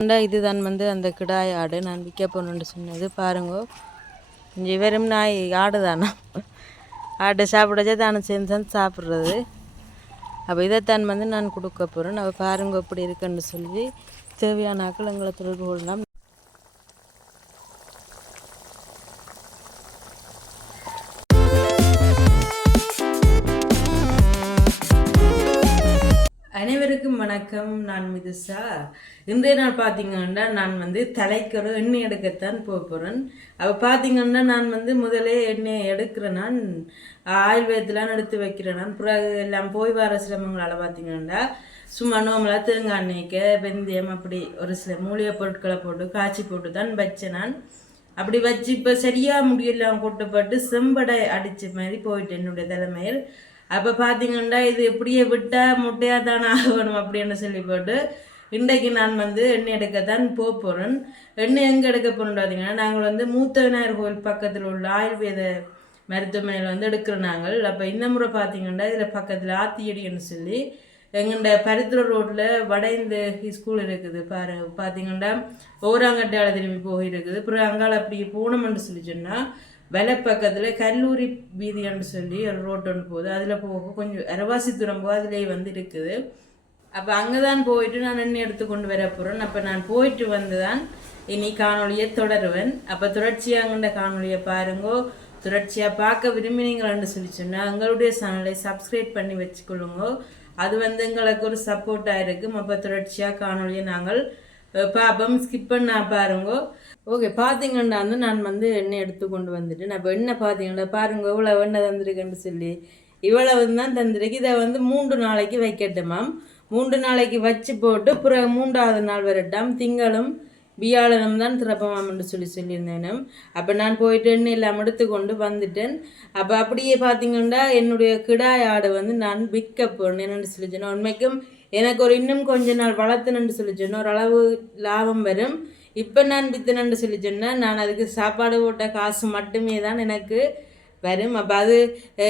பார்த்தீங்கன்னா இதுதான் வந்து அந்த கிடாய் ஆடு. நான் விற்க போகணுன்னு சொன்னது. பாருங்க இங்கே வெறும் நாய் ஆடு தானா ஆடு சாப்பிடச்சே தானே சேர்ந்து தான் சாப்பிட்றது. அப்போ இதைத்தான் வந்து நான் கொடுக்க போகிறேன் அவள் பாருங்க எப்படி இருக்குன்னு சொல்லி தேவையான ஆக்கள் எங்களை தொடர்பு கொள்ளலாம். அனைவருக்கும் வணக்கம். நான் மிதுசா. இன்றைய நாள் பார்த்தீங்கன்னா நான் வந்து தலைக்கொரு எண்ணெய் எடுக்கத்தான் போக போகிறேன் அப்போ பார்த்தீங்கன்னா நான் வந்து முதலே எண்ணெய் எடுக்கிறேன். நான் ஆயுர்வேதத்திலாம் எடுத்து வைக்கிறேன். நான் பிறகு எல்லாம் போய் வர சிரமங்களால் பார்த்தீங்கன்னா சும்மா நோமலாக தேங்காய் எண்ணெய்க்க வெந்தயம் அப்படி ஒரு சில மூலிகை பொருட்களை போட்டு காய்ச்சி போட்டு தான் வச்சேன் நான். அப்படி வச்சு இப்போ சரியாக முடியலாம் கொட்டப்பட்டு செம்படை அடித்த மாதிரி போயிட்டு என்னுடைய தலைமையில் அப்போ பார்த்தீங்கன்னா இது இப்படியே விட்டால் முட்டையாக தானே ஆகணும் அப்படின்னு சொல்லி போட்டு இன்றைக்கு நான் வந்து எண்ணெய் எடுக்கத்தான் போக போகிறேன் எண்ணெய் எங்கே எடுக்க போகிறோம் பார்த்தீங்கன்னா நாங்கள் வந்து மூத்த விநாயகர் கோவில் பக்கத்தில் உள்ள ஆயுர்வேத மருத்துவமனையில் வந்து எடுக்கிறோம் நாங்கள். அப்போ இந்த முறை பார்த்தீங்கன்னா இதில் பக்கத்தில் ஆத்தியடின்னு சொல்லி எங்கள்ட பரித்துறை ரோட்டில் வட இந்த ஸ்கூல் இருக்குது பாரு பார்த்தீங்கன்னா ஓராங்கட்டால திரும்பி போயிருக்குது. அப்புறம் அங்கால அப்படி போனோம்னு சொல்லி சொன்னால் வெலை பக்கத்தில் கல்லூரி வீதின்னு சொல்லி ஒரு ரோட் ஒன்று போகுது. அதில் போக கொஞ்சம் அரவாசி தூரம் போக அதிலே வந்து இருக்குது அப்போ அங்கே தான் போயிட்டு நான் எண்ணெய் எடுத்து கொண்டு வர போகிறேன் அப்போ நான் போயிட்டு வந்து தான் இனி காணொலியை தொடருவேன். அப்போ தொடர்ச்சியாங்கண்ட காணொலியை பாருங்கோ. தொடர்ச்சியாக பார்க்க விரும்பினீங்களான்னு சொல்லி சொன்னால் எங்களுடைய சேனலை சப்ஸ்கிரைப் பண்ணி வச்சுக்கொள்ளுங்க. அது வந்து எங்களுக்கு ஒரு சப்போர்ட்டாக இருக்கும். அப்போ தொடர்ச்சியாக காணொளியை நாங்கள் அஹ், பார்ப்போம். ஸ்கிப் பண்ணால் பாருங்க. ஓகே பார்த்தீங்கன்னா வந்து நான் வந்து எண்ணெய் எடுத்து கொண்டு வந்துட்டேன். அப்போ எண்ணெய் பார்த்தீங்கன்னா பாருங்க இவ்வளோ எண்ணெய் தந்திருக்கேன்னு சொல்லி. இவ்வளவு தான் தந்திருக்கு. இதை வந்து மூன்று நாளைக்கு வைக்கட்டுமாம் மூன்று நாளைக்கு வச்சு போட்டு பிறகு மூன்றாவது நாள் வரட்டாம். திங்களும் வியாழனும் தான் திறப்பமாம்னு சொல்லி சொல்லியிருந்தேனும் அப்போ நான் போயிட்டு எண்ணெய் எல்லாம் எடுத்து கொண்டு வந்துட்டேன். அப்போ அப்படியே பார்த்தீங்கன்னா என்னுடைய கிடாய் ஆடு வந்து நான் விற்க போனேன் என்னென்னு சொல்லி சொன்னேன். உண்மைக்கும் எனக்கு ஒரு இன்னும் கொஞ்ச நாள் வளர்த்தணுன்னு சொல்லி சொன்னேன். ஓரளவு லாபம் வரும். இப்போ நான் வித்தனன்னு சொல்லி சொன்னேன் நான் அதுக்கு சாப்பாடு போட்ட காசு மட்டுமே தான் எனக்கு வரும். அப்போ அது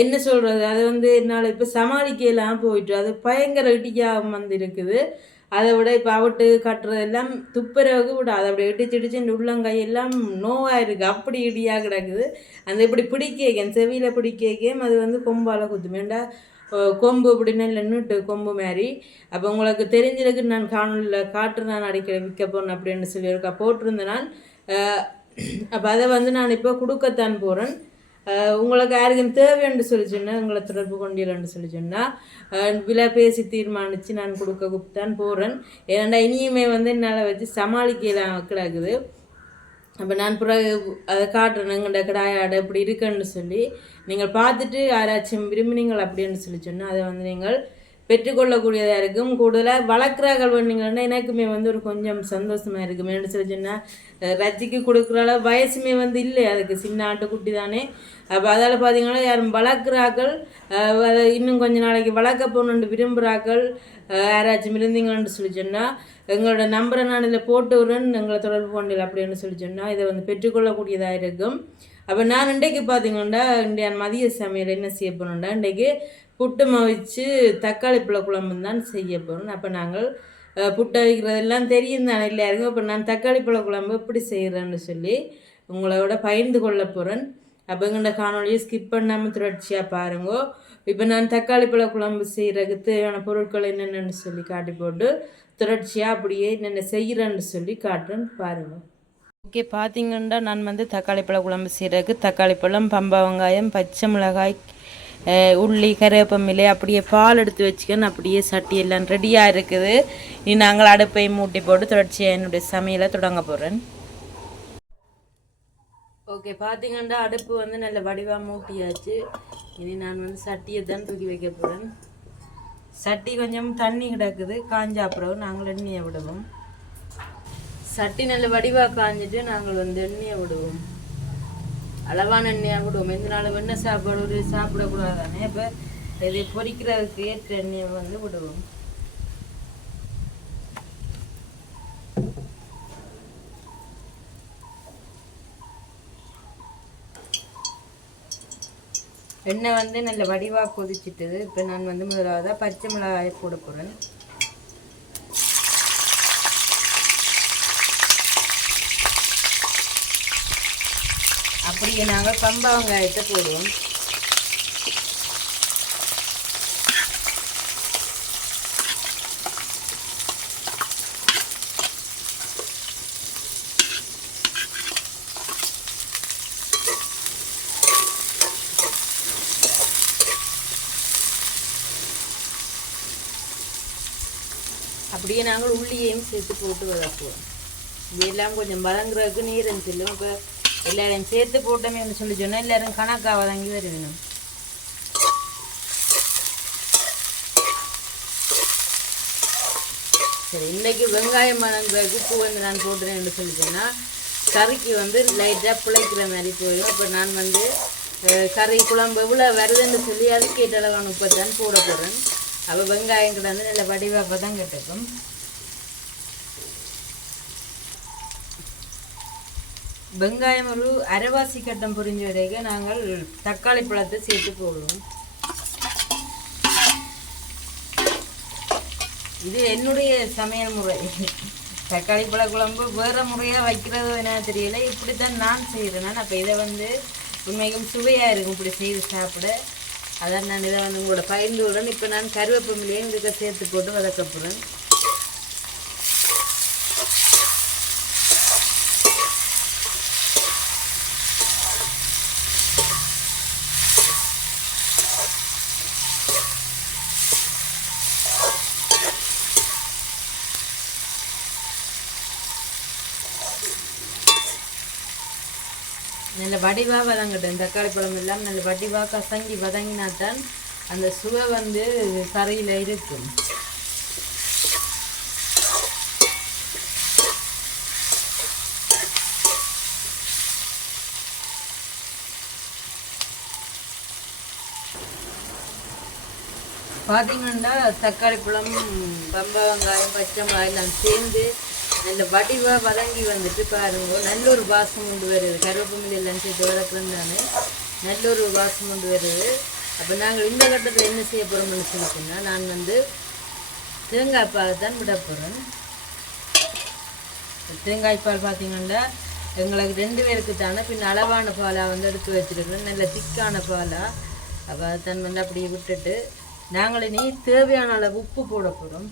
என்ன சொல்கிறது அது வந்து என்னால் இப்போ சமாளிக்கலாம் போயிட்டு அது பயங்கர இடிக்காக வந்து இருக்குது. அதை விட இப்போ அவட்டு கட்டுறதெல்லாம் துப்புரவுக்கு விட அதை அப்படி இடிச்சு இடிச்சு இந்த உள்ளங்கையெல்லாம் நோவாக இருக்குது அப்படி இடியாக கிடக்குது. அந்த இப்படி பிடிக்க செவியில் பிடிக்க அது வந்து கொம்பால் குத்துமேண்டா கொம்பு இப்படி நின்றுட்டு கொம்பு மாதிரி. அப்போ உங்களுக்கு தெரிஞ்சிருக்கு நான் காணொலியில் காற்று நான் அடிக்கடி விற்க போறேன் அப்படின்னு சொல்லி இருக்கா போட்டிருந்தேன் நான். அப்போ அதை வந்து நான் இப்போ கொடுக்கத்தான் போகிறேன் உங்களுக்கு யாருக்கும் தேவைன்னு சொல்லி சொன்னால் உங்களை தொடர்பு கொண்டீர்கள்னு சொல்லி சொன்னால் விலை பேசி தீர்மானித்து நான் கொடுக்க தான் போகிறேன் ஏன்னா இனியுமே வந்து என்னால் வச்சு சமாளிக்கலாம் கிடக்குது அப்போ நான் பிறகு அதை காட்டுறேன். எங்கள்ட கிடாயாடு இப்படி இருக்குன்னு சொல்லி நீங்கள் பார்த்துட்டு யாராச்சும் விரும்பினீங்கள் அப்படின்னு சொல்லி சொன்னால் அதை வந்து நீங்கள் பெற்றுக்கொள்ளக்கூடியதாக இருக்கும். கூடுதலாக வளர்க்குறார்கள் பண்ணீங்கன்னா எனக்குமே வந்து ஒரு கொஞ்சம் சந்தோஷமாக இருக்கும் என்ன சொல்லி சொன்னால் ரஜிக்கு கொடுக்குற அளவு வயசுமே வந்து இல்லை. அதுக்கு சின்ன ஆட்டுக்குட்டி தானே. அப்போ அதால் பார்த்தீங்கன்னா யாரும் வளர்க்குறாக்கள் அதை இன்னும் கொஞ்ச நாளைக்கு வளர்க்க போகணுன்னு விரும்புகிறாக்கள் யாராச்சும் இருந்தீங்கன்னு சொல்லி சொன்னால் எங்களோட நம்பரை நான் இதில் போட்டு விடுறேன் எங்களை தொடர்பு கொண்டில் அப்படின்னு சொல்லி சொன்னால் இதை வந்து பெற்றுக்கொள்ளக்கூடியதாக இருக்கும் அப்போ நான் இன்றைக்கு பார்த்தீங்கன்னா இன்றைய மதிய சமையல் என்ன செய்ய போகிறோம்டா இன்றைக்கு புட்டு வச்சு தக்காளி பிள்ளை குழம்பு தான் செய்ய போகிறோம் அப்போ நாங்கள் புட்டை வைக்கிறதெல்லாம் தெரியும் தானே இல்லையா இருக்கும் அப்போ நான் தக்காளி புள்ள குழம்பு எப்படி செய்கிறேன்னு சொல்லி உங்களோட பகிர்ந்து கொள்ள போகிறேன் அப்போ எங்கள்ட காணொலியை ஸ்கிப் பண்ணாமல் தொடர்ச்சியாக பாருங்கோ. இப்போ நான் தக்காளி பழ குழம்பு செய்கிறதுக்கு தேவையான பொருட்கள் என்னென்னு சொல்லி காட்டி போட்டு தொடர்ச்சியாக அப்படியே என்னென்ன செய்கிறேன்னு சொல்லி காட்டுறேன் பாருங்கள் ஓகே பார்த்தீங்கன்னா நான் வந்து தக்காளி பழ குழம்பு செய்கிறதுக்கு தக்காளி பழம் பம்பா வெங்காயம் பச்சை மிளகாய் உள்ளி கருவேப்பமில்லை அப்படியே பால் எடுத்து வச்சுக்கன்னு அப்படியே சட்டி எல்லாம் ரெடியாக இருக்குது. இனி நாங்கள் அடுப்பை மூட்டி போட்டு தொடர்ச்சியாக என்னுடைய சமையலை தொடங்க போகிறேன் ஓகே பார்த்தீங்கன்னா அடுப்பு வந்து நல்ல வடிவாக மூட்டியாச்சு. இனி நான் வந்து சட்டியை தான் தூக்கி வைக்க போகிறேன் சட்டி கொஞ்சம் தண்ணி கிடக்குது காஞ்சா அப்புறம் நாங்கள் எண்ணெயை விடுவோம். சட்டி நல்ல வடிவாக காஞ்சிட்டு நாங்கள் வந்து எண்ணெயை விடுவோம். அளவான எண்ணெயாக விடுவோம். எந்த நாள் வெண்ணெய் சாப்பாடு சாப்பிடக்கூடாதானே? இப்போ இதை பொரிக்கிறதுக்கு ஏற்ற எண்ணெயை வந்து விடுவோம். எண்ணெய் வந்து நல்ல வடிவாக கொதிச்சிட்டது இப்போ நான் வந்து முதலாவதாக பச்சை மிளகாயை போட போகிறேன் அப்படியே நாங்கள் கம்பா வெங்காயத்தை போடுவோம். அப்படியே நாங்கள் உள்ளியையும் சேர்த்து போட்டு வதக்குவோம் இதெல்லாம் கொஞ்சம் வதங்குறதுக்கு நீர் செல்லும் இப்போ எல்லாரையும் சேர்த்து போட்டோமேன்னு சொல்லி சொன்னால் எல்லாரும் கணக்காக வதங்கி வருவேணும் சரி இன்றைக்கி வெங்காயம் வதங்குறதுக்கு பூ வந்து நான் போட்டுறேன்னு சொல்லி சொன்னால் கறிக்கு வந்து லைட்டாக பிழைக்கிற மாதிரி போயிடும். இப்போ நான் வந்து கறி குழம்பு எவ்வளோ வருதுன்னு சொல்லி அதுக்கேற்ற அளவான உப்பை தான் போட போகிறேன் அப்போ வெங்காயம் கிடந்து நல்ல வடிவாக தான் கட்டுக்கும். வெங்காயம் ஒரு அரைவாசி கட்டம் புரிஞ்ச வரைக்கும் நாங்கள் தக்காளி பழத்தை சேர்த்து போடுவோம். இது என்னுடைய சமையல் முறை. தக்காளி பழ குழம்பு வேறு முறையாக வைக்கிறது என்ன தெரியல. இப்படித்தான் நான் செய்கிறேன் நான் அப்போ இதை வந்து உண்மைக்கும் சுவையாக இருக்கும். இப்படி செய்து சாப்பிட. அதான் நான் இதை வந்து உங்களோட பயிர்ந்து விடுறேன் இப்போ நான் கருவேப்பமிலையும் இதுக்கு சேர்த்து போட்டு வதக்க போகிறேன் நல்ல வடிவாக வதங்கட்டும். தக்காளி பழம் எல்லாம் நல்ல வடிவாக கசங்கி வதங்கினா தான் அந்த சுவை வந்து கறியில் இருக்கும். பார்த்தீங்கன்னா தக்காளி பழம் பம்பா வெங்காயம் பச்சை மிளகாய் எல்லாம் சேர்ந்து நல்ல வடிவாக வதங்கி வந்துட்டு பாருங்க. நல்ல ஒரு வாசம் கொண்டு வருது. கருவேப்பமில்லை எல்லாம் சேர்த்து நான் நல்ல ஒரு வாசம் கொண்டு வருது. அப்போ நாங்கள் இந்த கட்டத்தில் என்ன செய்ய போகிறோம்னு சொல்லிட்டோம்னா நான் வந்து தேங்காய் பால் தான் விட போகிறேன் தேங்காய் பால் பார்த்தீங்கன்னா எங்களுக்கு ரெண்டு பேருக்கு தானே பின் அளவான பாலாக வந்து எடுத்து வச்சிருக்கிறேன் நல்ல திக்கான பாலாக அப்போ தன் வந்து அப்படியே விட்டுட்டு நாங்களே நீ தேவையான அளவு உப்பு போட போகிறோம்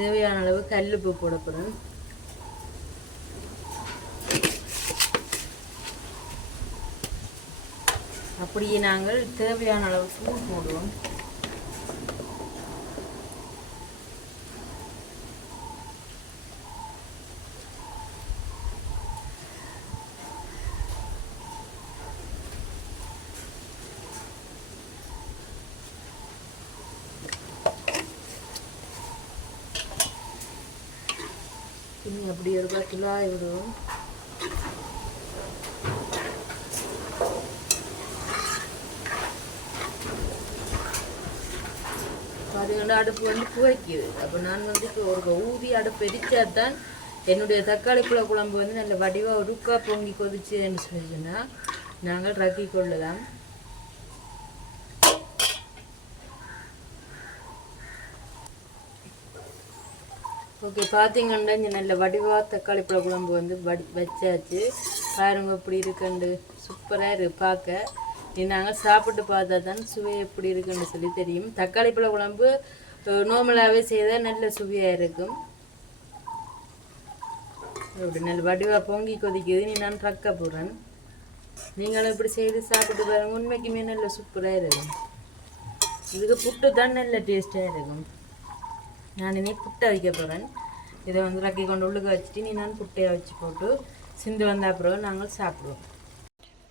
தேவையான அளவு கல்லுப்பு போட போகிறோம் அப்படியே நாங்கள் தேவையான அளவு போடுவோம். அப்படி ஒரு பத்து கிலோ விடுவோம் பாருங்கன்னா அடுப்பு வந்து புகைக்குது. அப்போ நான் வந்து இப்போ ஒரு ஊதி அடுப்பு எரிச்சா தான் என்னுடைய தக்காளி புல குழம்பு வந்து நல்ல வடிவாக ஒருக்கா பொங்கி கொதிச்சு என்ன சொல்லிச்சுன்னா நாங்கள் ரக்கி கொள்ளலாம் ஓகே பார்த்தீங்கன்னா இங்கே நல்ல வடிவாக தக்காளி பழ குழம்பு வந்து வடி வச்சாச்சு. பாருங்க எப்படி இருக்குண்டு சூப்பராக இருக்கு பார்க்க நாங்கள் சாப்பிட்டு பார்த்தா தான் சுவை எப்படி இருக்குன்னு சொல்லி தெரியும். தக்காளி பழ குழம்பு நார்மலாகவே செய்தால் நல்ல சுவையாக இருக்கும். அப்படி நல்ல வடிவாக பொங்கி கொதிக்குது. நீ நான் ரக்க போகிறேன் நீங்களும் இப்படி செய்து சாப்பிட்டு பாருங்கள் உண்மைக்குமே நல்ல சூப்பராக இருக்கும். இதுக்கு புட்டு தான் நல்ல டேஸ்ட்டாக இருக்கும். நான் இனி புட்டை வைக்க போகிறேன் இதை வந்து ரக்கி கொண்டு உள்ளுக்கு வச்சுட்டு நீ நான் புட்டையை வச்சு போட்டு சிந்து வந்த அப்புறம் நாங்கள் சாப்பிடுவோம்.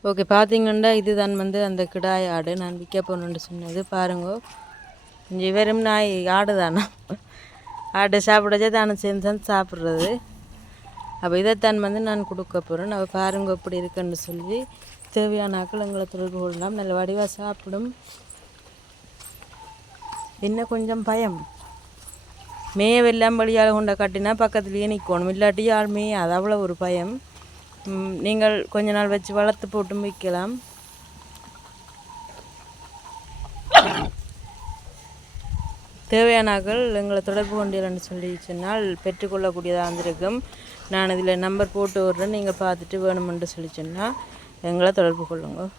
ஓகே பார்த்தீங்கன்னா இதுதான் வந்து அந்த கிடாய் ஆடு. நான் விற்க போகணுன்னு சொன்னது. பாருங்க கொஞ்சம் வெறும் நாய் ஆடு தானா? ஆடு சாப்பிடச்சே தானே சேர்ந்து தான் சாப்பிட்றது. அப்போ இதைத்தான் வந்து நான் கொடுக்க போகிறேன் அவள் பாருங்க எப்படி இருக்குன்னு சொல்லி தேவையான ஆக்கள் எங்களை தொடர்பு கொள்ளலாம். நல்ல வடிவாக சாப்பிடும். என்ன கொஞ்சம் பயம்? மேயவெல்லாம் வழியாக கொண்ட கட்டினா பக்கத்துலேயே நிற்கணும் இல்லாட்டி யார் மேய அது அவ்வளோ ஒரு பயம். நீங்கள் கொஞ்ச நாள் வச்சு வளர்த்து போட்டும் விற்கலாம் தேவையானாக்கள் எங்களை தொடர்பு கொண்டீர்கள்னு சொல்லி சொன்னால் பெற்றுக்கொள்ளக்கூடியதாக இருந்திருக்கும். நான் இதில் நம்பர் போட்டு விட்றேன். நீங்கள் பார்த்துட்டு வேணுமென்று சொல்லி சொன்னால் எங்களை தொடர்பு கொள்ளுங்கள்